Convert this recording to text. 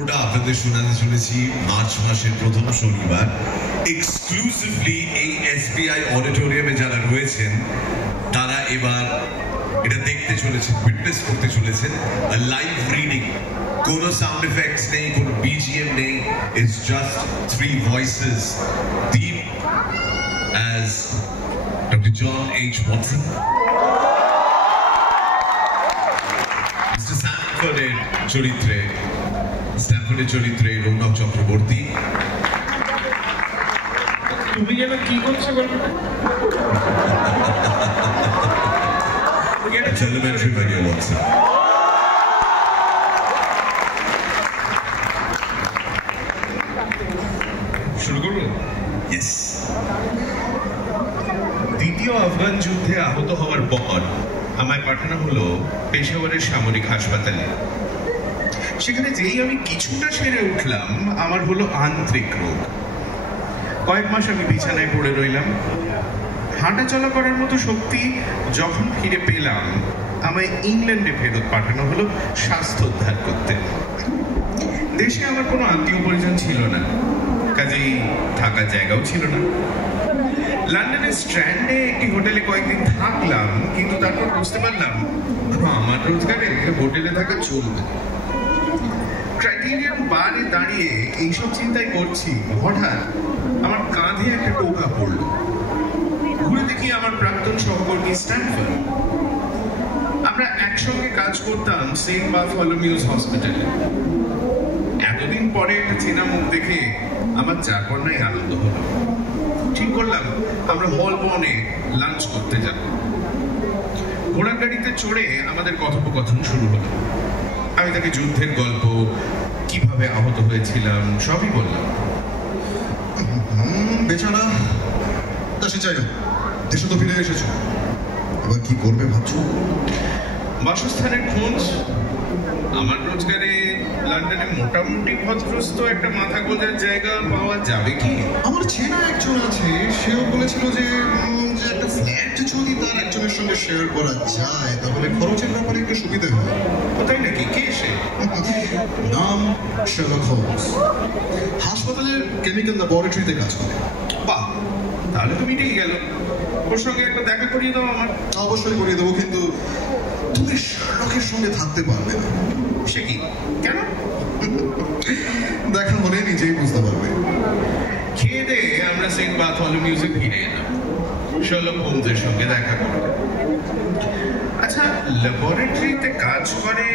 ওটা আপনাদের শোনাতে চলেছি মার্চ মাসের প্রথম শনিবার এক্সক্লুসিভলি এই এসবিআই অডিটোরিয়ামে যারা রয়েছেন তারা এবার এটা দেখতে চলেছেন, উইটনেস করতে চলেছেন লাইভ রিডিং। কোনো সাউন্ড এফেক্টস নেই, কোনো বিজিএম নেই, it's just three voices Deep as doctor John H Watson, mister স্ট্যানফোর্ডের চরিত্রে রৌনক চক্রবর্তী। তুমি যেন কি করছো গল্পটা? Elementary video Watson. শুরু করব? Yes. দ্বিতীয় আফগান যুদ্ধে আহত হওয়ার পর আমায় পাঠানো হলো পেশাওয়ারের সামরিক হাসপাতালে। সেখানে যেই আমি কিছুটা সেরে উঠলাম, আমার হলো আন্ত্রিক রোগ। কয়েক মাস আমি বিছানায় পড়ে রইলাম। হাঁটা চলা করার মতো শক্তি যখন ফিরে পেলাম, আমায় ইংল্যান্ডে ফেরত পাঠানো হলো স্বাস্থ্য উদ্ধার করতে। দেশে আমার কোনো আত্মীয় পরিজন ছিল না, কাজেই থাকার জায়গাও ছিল না। লন্ডনের স্ট্র্যান্ডে একটি হোটেলে কয়েকদিন থাকলাম, কিন্তু তারপর বুঝতে পারলাম আমার রোজগারে হোটেলে থাকা চলবে। ক্রাইটেরিয়ান বারে দাঁড়িয়ে এইসব চিন্তাই করছি, হঠাৎ আমার কাঁধে একটা টোকা পড়লো। ঘুরে দেখি আমার প্রাক্তন সহকর্মী স্ট্যানফোর্ড। আমরা একসঙ্গে কাজ করতাম সেন্ট বার্থোলোমিউস হসপিটালে। এতদিন পরে একটা চেনা মুখ দেখে আমার যারপরনাই আনন্দ হলো। ঠিক করলাম আমরা হলবর্নে লাঞ্চ করতে যাব। ঘোড়ার গাড়িতে চড়ে আমাদের কথোপকথন শুরু হলো। আমি তাকে যুদ্ধের গল্প, কিভাবে আহত হয়েছিলাম, সবই বললাম। বেচারা, তা সে চাই দেশে তো ফিরে এসেছো, এবার কি করবে ভাবছো? বাসস্থানের খোঁজ। আমার রোজগারে লন্ডনে মোটামুটি ভদ্রস্ত একটা মাথা গোঁজার জায়গা পাওয়া যাবে কি? আমার চেনা একজন আছে, সেও বলেছিল যে একটা ফ্ল্যাট যদি তার একজনের সঙ্গে শেয়ার করা যায় তাহলে খরচের ব্যাপারে একটু সুবিধা হয়। কোথায় নাকি? কে সে? নাম শার্লক হোমস, হাসপাতালের কেমিক্যাল ল্যাবরেটরিতে কাজ করে। বাহ, তাহলে তো মিটেই গেল। ওর সঙ্গে একটা দেখা করিয়ে দাও আমার। অবশ্যই করিয়ে দেবো, কিন্তু তুমি শার্লকের সঙ্গে থাকতে পারবে না। সে কি? কেন? দেখা হলে নিজেই বুঝতে পারবে। খেয়ে দিয়ে আমরা সেন্ট বার্থোলোমিউসে ফিরে এলাম শার্লক হোমসের সঙ্গে দেখা করতে। আচ্ছা, ল্যাবরেটরিতে কাজ করে